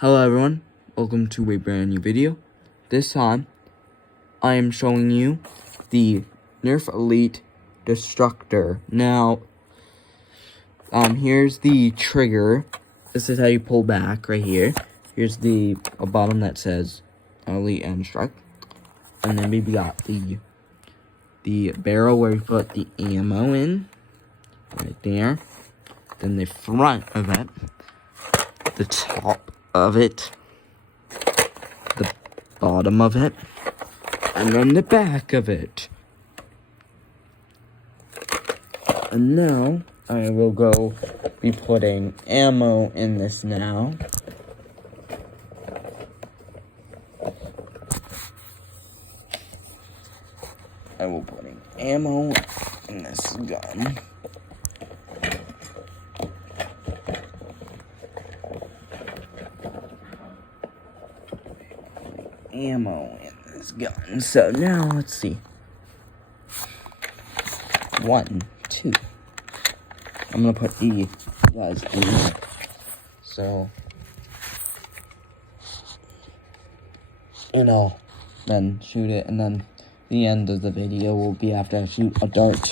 Hello everyone, welcome to a brand new video. This time, I am showing you the Nerf Elite Destructor. Now, here's the trigger. This is how you pull back right here. Here's the bottom that says Elite and Destruct. And then we got the barrel where you put the ammo in, right there. Then the front of it, the top of it, the bottom of it, and then the back of it. And now I will go be putting ammo in this now. I will putting ammo in this gun. Ammo in this gun. So now let's see. 1, 2. I'm gonna put E guys in. So I'll then shoot it, and then the end of the video will be after I shoot a dart.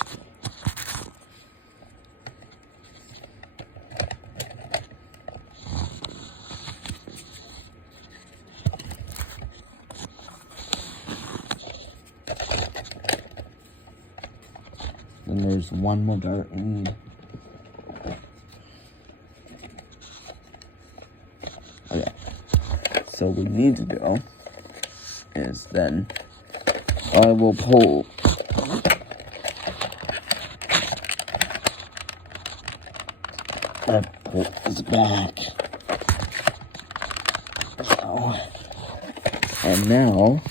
And there's one more dart in. Okay. So what we need to do is then I will pull this back. So, and now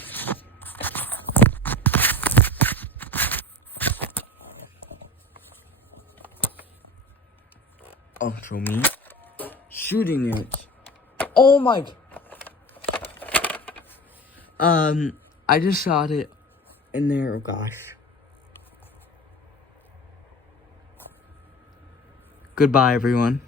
I'll show me shooting it. Oh my! I just shot it in there. Oh gosh. Goodbye, everyone.